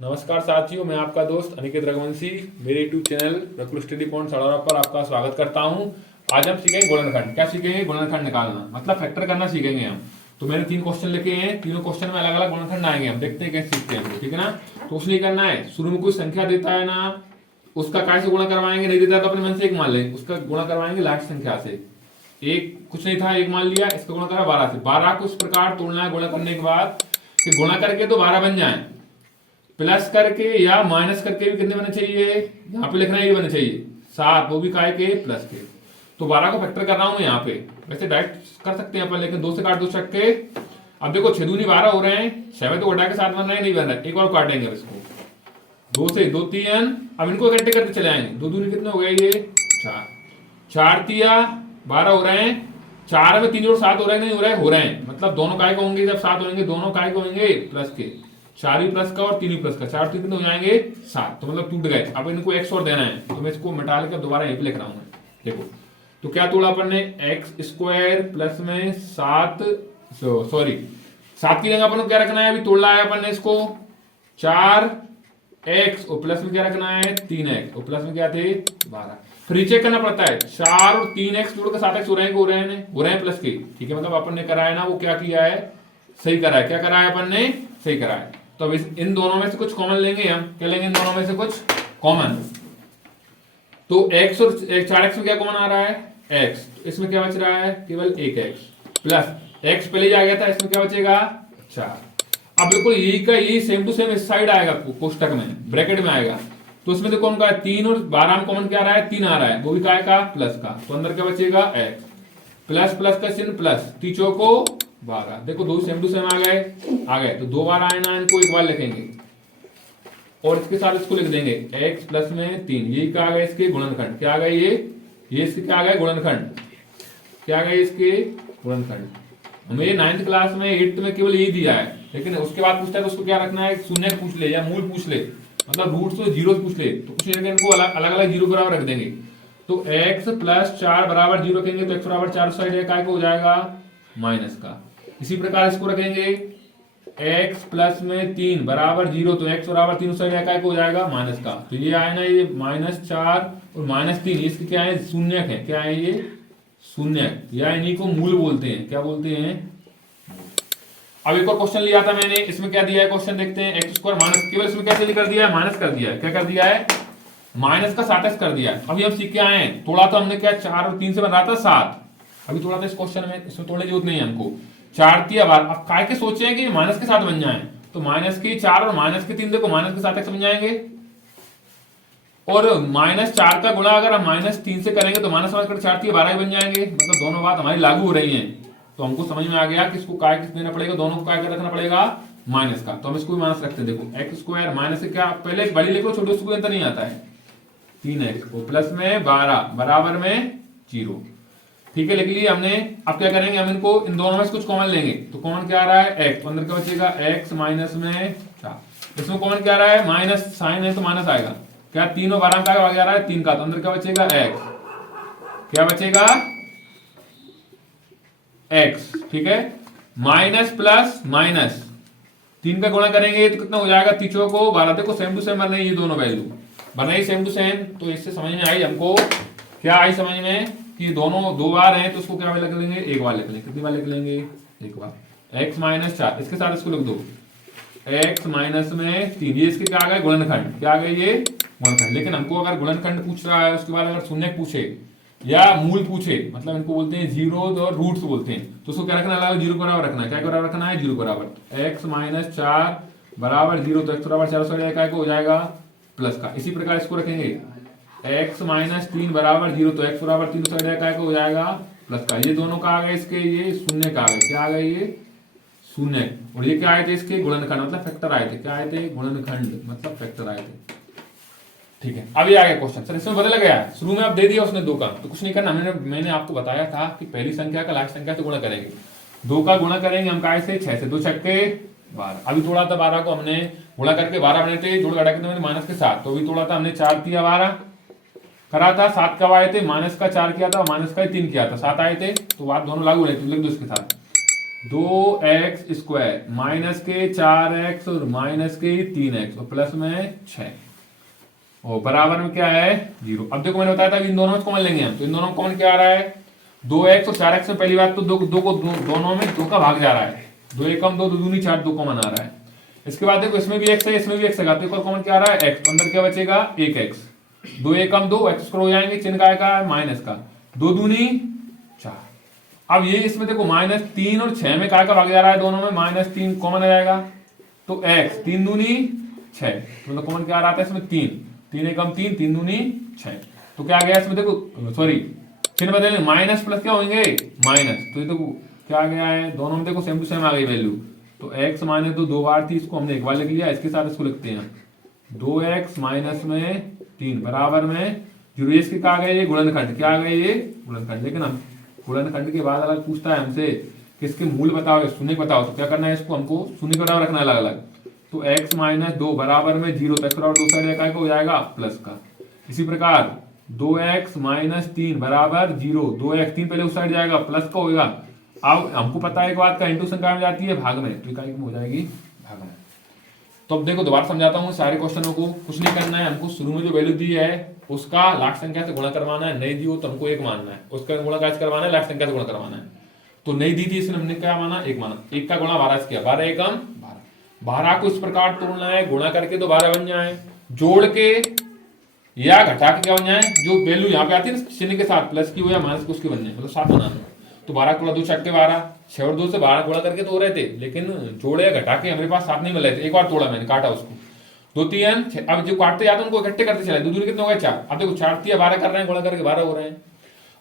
नमस्कार साथियों, मैं आपका दोस्त अनिकेत रघुवंशी मेरे YouTube channel Rakul study point Sadhaura पर आपका स्वागत करता हूं। आज हम सीखेंगे गुणनखंड। क्या सीखेंगे? गुणनखंड निकालना, मतलब फैक्टर करना सीखेंगे हम। तो मैंने 3 क्वेश्चन लिखे हैं, तीनों क्वेश्चन में अलग अलग गुणनखंड आएंगे। हम देखते हैं कैसे सीखते हैं, ठीक है ना। तो उसलिए करना है, शुरू में कोई संख्या देता है ना, उसका काय से गुणा करवाएंगे, नहीं देता तो अपने मन से एक मान लेंगे, उसका गुणा करवाएंगे लास्ट संख्या से। एक कुछ नहीं था, एक मान लिया, इसका गुणा करा 12 से। 12 को इस प्रकार तोड़ना है गुणा करने के बाद कि गुणा करके तो 12 बन जाए, प्लस करके या माइनस करके भी कितने बने चाहिए, यहाँ पे लिखना है ये बने चाहिए 7, वो भी काय के प्लस के। तो 12 को फैक्टर कर रहा हूं यहाँ पे, वैसे डायरेक्ट कर सकते हैं अपन, लेकिन 2 से काट 2 छक्के। अब देखो 6 दूनी 12 हो रहे हैं, 6 तो घटा के 7 बन रहे हैं, नहीं बन रहा है, एक बार काटेंगे इसको। 2 से 2 3, अब इनको इकट्ठे करते चले आएंगे। 2 दूनी कितने हो गए ये 4, 4 तिया 12 हो रहे हैं, 4 में 3 जोड़ 7 हो रहे हैं, नहीं हो रहे हैं, मतलब दोनों काय को होंगे, जब 7 होंगे दोनों काय को होंगे प्लस के, 4 भी प्लस का और 3 भी प्लस का, 4 3 हो जाएंगे 7, तो मतलब टूट गए। अब इनको x और देना है, तो मैं इसको मिटा लेकर दोबारा यहीं पे लिख रहा हूं। देखो तो क्या तोड़ा अपन ने, एक्स स्क्वायर प्लस में 7, सॉरी 7 की जगह अपन को क्या रखना है, अभी तोड़ा है अपन ने इसको 4x और प्लस में क्या रखना है 3x और प्लस में क्या थे 12। फिर चेक करना पड़ता है, 4 और 3x जोड़कर 7x हो रहे हैं प्लस के, ठीक है। मतलब अपन ने करा है ना, वो क्या किया है, सही करा है। क्या करा है अपन ने, सही करा है। तो अब इन दोनों में से कुछ कॉमन लेंगे हम, क्या लेंगे, इन दोनों में से कुछ कॉमन। तो x और 4x में क्या कॉमन आ रहा है x, तो इसमें क्या बच रहा है केवल 1x प्लस x पहले ही आ गया था, इसमें क्या बचेगा 4। अब बिल्कुल यही का यही सेम टू सेम इस साइड आएगा, कोष्टक में ब्रैकेट में आएगा। तो इसमें देखो कौन का है 3 और 12 में कॉमन क्या आ रहा है 3 आ रहा है, वो भी काय का प्लस का, तो अंदर क्या बचेगा x प्लस प्लस का चिन्ह प्लस, तीचों को 12। देखो दो सेम टू सेम आ गए, तो 2 बार आए ना, इनको एक बार लिखेंगे और इसके साथ इसको लिख देंगे x प्लस में 3, यही क्या आ गया इसके गुणनखंड, क्या आ गया ये इसके क्या आ गया गुणनखंड, क्या आ गया इसके गुणनखंड। हमें ये 9th क्लास में 8th में केवल यही दिया है, लेकिन उसके बाद पूछता है तो उसको क्या रखना है, शून्य पूछ ले या मूल पूछ ले, मतलब रूट से जीरो पूछ ले, तो कुछ नहीं, इनको अलग अलग जीरो बराबर रख देंगे। तो x प्लस 4 बराबर 0 रखेंगे तो x बराबर 4 साइड काय को हो जाएगा माइनस का। इसी प्रकार इसको रखेंगे x प्लस में 3 बराबर 0, तो x बराबर 3 साइड काय को हो जाएगा माइनस का। तो ये आए ना, ये -4 और -3, इसके क्या है शून्यक है, क्या है ये शून्यक, या इन्हीं को मूल बोलते हैं, क्या बोलते हैं। अब एक और क्वेश्चन लिया था मैंने, इसमें क्या दिया है क्वेश्चन देखते हैं, एक्स स्क्वायर माइनस, केवल इसमें क्या चेंज कर दिया है, माइनस कर दिया है, क्या कर दिया है माइनस का 7x कर दिया है। अभी हम सीख के आए हैं, थोड़ा तो हमने क्या 4 और 3 से बन रहा था 7, अभी थोड़ा था इस क्वेश्चन में, इसमें थोड़ी जरूरत नहीं है हमको। 4 तिया 12, अब काय के सोचे हैं कि माइनस के 7 बन जाए, तो माइनस की 4 और माइनस के 3 देखो माइनस के 7x बन जाएंगे, और -4 का गुणा अगर हम -3 से करेंगे तो माइनस 4 तिया 12 ही बन जाएंगे, मतलब दोनों बात हमारी लागू हो रही है। तो हमको समझ में आ गया कि इसको काय किस देना पड़ेगा, दोनों को काय कर रखना पड़ेगा माइनस का, तो हम इसको भी माइनस रखते हैं। देखो एक्स स्क्वायर माइनस से क्या, पहले बड़ी लिखो छोटे उसको अंतर नहीं आता है, 3x को प्लस में 12 बराबर में 0, ठीक है लिख लिया हमने। अब क्या करेंगे, हम इनको इन दोनों में से कुछ कॉमन लेंगे, तो कॉमन क्या आ रहा है x, अंदर क्या बचेगा x माइनस में 4, इसमें कॉमन क्या आ रहा है माइनस, साइन है तो माइनस आएगा, क्या 3 और 12 का आ रहा है 3 का, तो अंदर क्या बचेगा x, क्या बचेगा x, ठीक है। माइनस प्लस माइनस 3 का गुणा करेंगे तो कितना हो जाएगा, तीचों को 12, देखो सेम टू सेम बने ये दोनों वैल्यू, बनाई सेम टू सेम। तो इससे समझ में आई हमको, क्या आई समझ में कि दोनों 2 बार हैं, तो उसको क्या लिख लेंगे, एक बार लिख लेंगे, कितनी बार लिख लेंगे एक बार, x माइनस 4, इसके साथ इसको लिख दो x माइनस में 3, ये इसके क्या आ गए गुणनखंड, क्या आ गए ये गुणनखंड। लेकिन हमको अगर गुणनखंड पूछ रहा है, उसके बाद अगर शून्य पूछे या मूल पूछे, मतलब इनको बोलते हैं जीरो और रूट्स बोलते हैं, तो उसको क्या रखना है, जीरो बराबर रखना है, क्या बराबर रखना है जीरो बराबर, x माइनस 4 बराबर 0, तो x बराबर 4 साइड क्या हो जाएगा प्लस का। इसी प्रकार इसको रखेंगे x माइनस 3 बराबर 0, तो x बराबर 3 साइड क्या हो जाएगा प्लस का। ये दोनों का आ गए इसके, ये शून्य का आ गए, क्या आ गए ये शून्य, और ये क्या आए थे इसके गुणनखंड, मतलब फैक्टर आए थे, क्या आए थे गुणनखंड, मतलब फैक्टर आए थे, ठीक है। अब ये आ गया क्वेश्चन, सर इसमें बदल गया, शुरू में आप दे दिया उसने 2 का, तो कुछ नहीं करना, मैंने आपको बताया था कि पहली संख्या का लास्ट संख्या से गुणा करेंगे, 2 का गुणा करेंगे हम काय से 6 से, 2 छक्के 12, अभी तोड़ा था 12 को हमने गुणा करके 12 बने थे, जोड़ घटा के माइनस के 7, तो अभी तोड़ा था हमने 4 तिया 12 करा था, 7 कब आए थे, माइनस का 4 किया था, माइनस का 3 किया था, 7 आए थे, तो बात दोनों लागू रहे, तो लिख दो इसके साथ 2x² माइनस के 4x और माइनस के 3x और प्लस में 6 और बराबर में क्या है 0। अब देखो मैंने बताया था इन दोनों में कॉमन लेंगे हम, तो इन दोनों में कॉमन क्या आ रहा है 2x और 4x में पहली बात तो दोनों में 2 का भाग जा रहा है, 2 एकम 2 दूनी 4 2 कॉमन आ रहा है। इसके बाद देखो इसमें भी x है इसमें भी x है, तो एक और कॉमन क्या आ रहा है x, तो अंदर क्या बचेगा 1x, 2 एकम 2 x हो जाएंगे, चिन्ह काय का माइनस का, 2 दूनी 4। अब ये इसमें देखो -3 और 6 में काय का भाग जा रहा है, दोनों में -3 कॉमन आ जाएगा, तो x 3 दूनी 6, मतलब कॉमन क्या आ रहा था इसमें 3 एकम 3 3 दूनी 6, तो क्या आ गया इसमें देखो सॉरी चिन्ह बदलेंगे माइनस प्लस क्या होंगे माइनस, तो ये देखो क्या आ गया है दोनों में देखो सेम टू सेम आ गई वैल्यू, तो x माइनस 2 बार थी, इसको हमने एक बार लिख लिया, इसके साथ इसको लिखते हैं 2x माइनस में 3 बराबर में 0। इसके क्या आ गए ये गुणनखंड, क्या आ गए ये गुणनखंड। लेकिन हम गुणनखंड के बाद अगर पूछता है हमसे कि इसके मूल बताओ शून्य बताओ, तो क्या करना है इसको हमको शून्य बराबर रखना है अलग अलग, तो x माइनस 2 बराबर में 0, तो x बराबर 2 साइड हो जाएगा प्लस का। इसी प्रकार 2x माइनस 3 बराबर 0, 2x 3 पहले उस साइड जाएगा प्लस का होगा। अब हमको पता है एक बात का इंटू संख्या में जाती है भाग में, तो इकाई हो जाएगी भाग में। तो अब देखो दोबारा समझाता हूँ सारे क्वेश्चनों को, कुछ नहीं करना है हमको, शुरू में जो वैल्यू दी है उसका लास्ट संख्या से गुणा करवाना है, नहीं दी हो तो हमको 1 मानना है, उसका गुणा कैसे करवाना है लास्ट संख्या से गुणा करवाना है। तो नहीं दी थी इसने हमने क्या माना 1 माना, 1 का गुणा 12 से किया, 12 एकम 12 को इस प्रकार तोड़ना है गुणा करके तो 12 बन जाए, जोड़ के या घटा के क्या बन जाए, जो वैल्यू यहाँ पे आती है ना चिन्ह के साथ प्लस की हो या माइनस की उसकी बन जाए, मतलब 7 बनाना। तो 12 को 2 छक्के 12, 6 और 2 से 12 गुणा करके तो हो रहे थे, लेकिन जोड़े या घटा के हमारे पास 7 नहीं मिल रहे थे, एक बार तोड़ा मैंने काटा उसको 2 3 6। अब जो काटते जाते उनको इकट्ठे करते चले, 2 दूनी कितने हो गए 4। अब देखो 4 3 12 कर रहे हैं, गुणा करके 12 हो रहे हैं,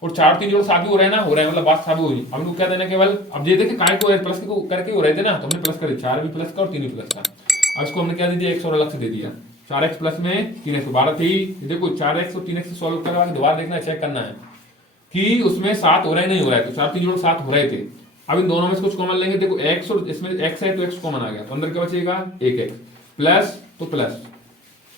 और 4 3 जोड़ 7 भी हो रहे हैं ना, हो रहे हैं मतलब बात साबित हो रही। अब इनको क्या देना केवल, अब ये देखिए काय को प्लस को करके हो रहे थे ना, तो हमने प्लस करे 4 भी प्लस का और 3 भी प्लस का। अब इसको हमने क्या दे दिया 1 और अलग से दे दिया, 4x प्लस में 3x 12 थी, देखो 4x और 3x से सॉल्व करवा के दोबारा देखना है, चेक करना है कि उसमें 7 हो रहा है नहीं हो रहा है, तो 4 3 जोड़ 7 हो रहे थे। अब इन दोनों में से कुछ कॉमन लेंगे, देखो x और इसमें x है तो x कॉमन आ गया, तो अंदर क्या बचेगा 1x प्लस तो प्लस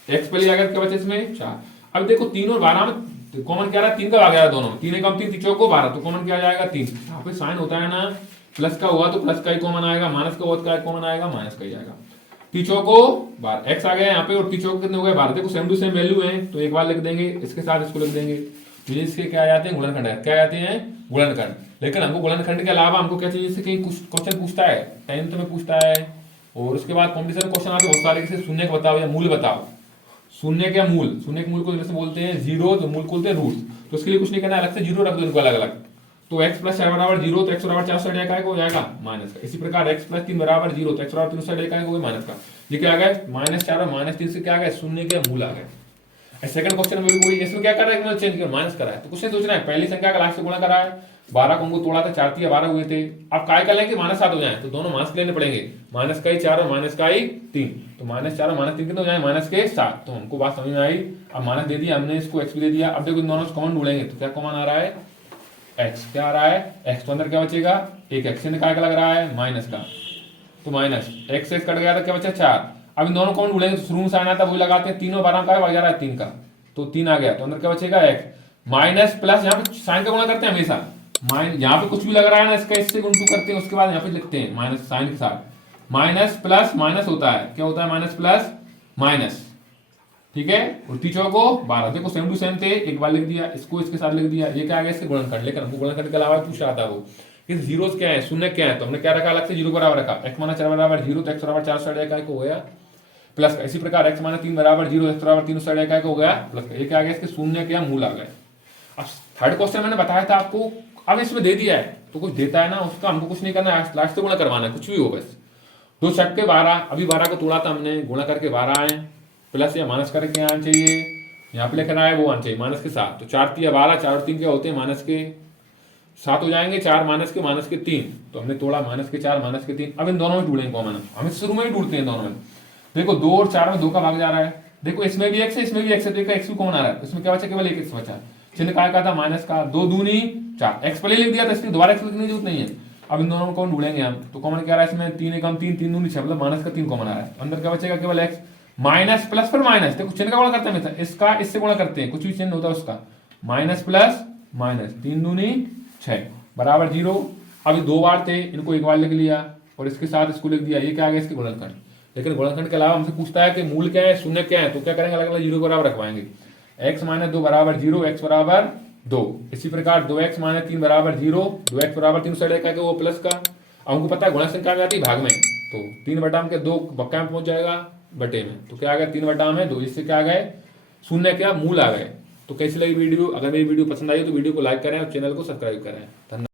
x पहले आ गया, क्या बचे इसमें 4। अब देखो 3 और 12 में कॉमन क्या रहा है 3 का आ गया दोनों, 3 एकम 3 3 चौको 12, तो कॉमन क्या आ जाएगा 3। यहाँ पे साइन होता है ना, प्लस का हुआ तो प्लस का ही कॉमन आएगा, माइनस का हुआ तो क्या कॉमन आएगा माइनस का ही आएगा। तीचों को 12 x आ गया यहाँ पे, और तीचों को कितने हो गए 12, देखो सेम टू सेम वैल्यू है, तो एक बार लिख देंगे इसके साथ इसको लिख देंगे, तो ये इसके क्या आ जाते हैं गुणनखंड है, क्या आते हैं गुणनखंड। लेकिन हमको गुणनखंड के अलावा हमको क्या चाहिए, इससे कहीं क्वेश्चन पूछता है 10th में पूछता है, और उसके बाद कॉम्पिटिशन में क्वेश्चन आते हैं बहुत सारे, जैसे शून्य का बताओ या मूल बताओ, शून्य का मूल, शून्य के मूल को जैसे बोलते हैं जीरो, जो मूल बोलते हैं रूट, तो इसके लिए कुछ नहीं करना है, अलग से जीरो रख दो इनको अलग अलग, तो x प्लस 4 बराबर 0, तो x बराबर 4 साइड का हो जाएगा माइनस का। इसी प्रकार x प्लस 3 बराबर 0, तो x बराबर 3 साइड का होगा माइनस का। ये क्या आ गया -4 और -3 से क्या आ गया शून्य के मूल आ गए। सेकंड क्वेश्चन में भी कोई इसमें क्या कर रहा है, मतलब चेंज कर माइनस करा है, तो कुछ नहीं सोचना है, पहली संख्या का लास्ट से गुणा करा है, 12 को हमको तोड़ा था 4 3 12 हुए थे, अब काय कर लेंगे -7 हो जाए, तो दोनों माइनस लेने पड़ेंगे, माइनस का ही 4 और माइनस का ही 3, तो -4 और -3 कितने हो जाए माइनस के 7, तो हमको बात समझ में आई। अब माइनस दे दिया हमने, इसको x भी दे दिया। अब देखो दोनों कॉमन ढूंढेंगे, तो क्या कॉमन आ रहा है x, क्या आ रहा है x, तो अंदर क्या बचेगा एक x से काय का लग रहा है माइनस का, तो माइनस x कट गया तो क्या बचा 4। अब इन दोनों कॉमन ढूंढेंगे, तो शुरू में साइन आता है वही लगाते हैं, 3 और 12 का आ जा रहा है 3 का, तो 3 आ गया, तो अंदर क्या बचेगा x माइनस प्लस, यहाँ पे साइन का गुणा करते हैं हमेशा, यहाँ पे कुछ भी लग रहा है ना इसका इससे गुणा करते हैं, उसके बाद यहाँ पे लिखते हैं माइनस साइन के साथ, माइनस प्लस माइनस होता है, क्या होता है माइनस प्लस माइनस, ठीक है। और तीसरा को 12, देखो सेम टू सेम थे, एक बार लिख दिया, इसको इसके साथ लिख दिया, ये क्या आ गया इसके गुणनखंड। लेकिन हमको गुणनखंड के अलावा पूछ रहा था वो कि जीरोस क्या है शून्य क्या है, तो हमने क्या रखा अलग से 0 बराबर रखा, x माइनस 4 बराबर 0, तो x बराबर 4 साइड का हो गया प्लस का। इसी प्रकार x माइनस 3 बराबर 0, x बराबर 3 साइड का हो गया प्लस का। ये क्या आ गया इसके शून्य क्या मूल आ गए। अब थर्ड क्वेश्चन मैंने बताया था आपको, अब इसमें दे दिया है तो कुछ देता है ना, उसका हमको कुछ नहीं करना है, लास्ट से गुणा करवाना है, कुछ भी हो बस। 2 छक्के 12, अभी 12 को तोड़ा था हमने, गुणा करके 12 आए, प्लस या माइनस करके आना चाहिए, यहाँ पे लिखना है वो आना चाहिए माइनस के 7, तो 4 3 12, 4 और 3 क्या होते हैं माइनस के 7 हो जाएंगे, 4 माइनस के 3, तो हमने तोड़ा माइनस के 4 माइनस के 3। अब इन दोनों में ढूंढेंगे कॉमन, हम शुरू में ही ढूंढते हैं दोनों में। देखो 2 और 4 में 2 का भाग जा रहा है, देखो इसमें भी x है इसमें भी x है, तो x भी कौन आ रहा है, इसमें क्या बचा केवल 1 x बचा, चिन्ह काय का था माइनस का, 2 दूनी 4, x पहले लिख दिया था इसलिए दोबारा x लिखने की जरूरत नहीं है। अब इन दोनों में कौन ढूंढेंगे हम, तो कॉमन क्या आ रहा है इसमें 3 एकम 3 3 दूनी 6, मतलब माइनस का 3 कॉमन आ रहा है, अंदर क्या बचेगा केवल x माइनस प्लस पर माइनस, देखो चिन्ह का गुणा करते हैं इसका इससे गुणा करते हैं, कुछ भी चिन्ह होता है उसका, माइनस प्लस माइनस 3 दूनी 6 बराबर 0। अब 2 बार थे, इनको एक बार लिख लिया और इसके साथ इसको लिख दिया, ये क्या आ गया इसके गुणनखंड। लेकिन गुणनखंड के अलावा हमसे पूछता है कि मूल क्या है, शून्य क्या है, तो क्या करेंगे, अलग अलग 0 के बराबर रखवाएंगे। x - 2 बराबर 0, x बराबर 2। इसी प्रकार 2x - 3 बराबर 0, 2x बराबर 3 साइड का वो प्लस का। अब हमको पता है गुणा संख्या में आती है भाग में, तो 3 बटा में 2 बक्का में पहुंच जाएगा बटे में, तो क्या आ गया 3 बटा में 2, इससे क्या आ गए शून्य, क्या मूल आ गए। तो कैसी लगी वीडियो, अगर मेरी वीडियो पसंद आई तो वीडियो को लाइक करें और चैनल को सब्सक्राइब करें। धन्यवाद।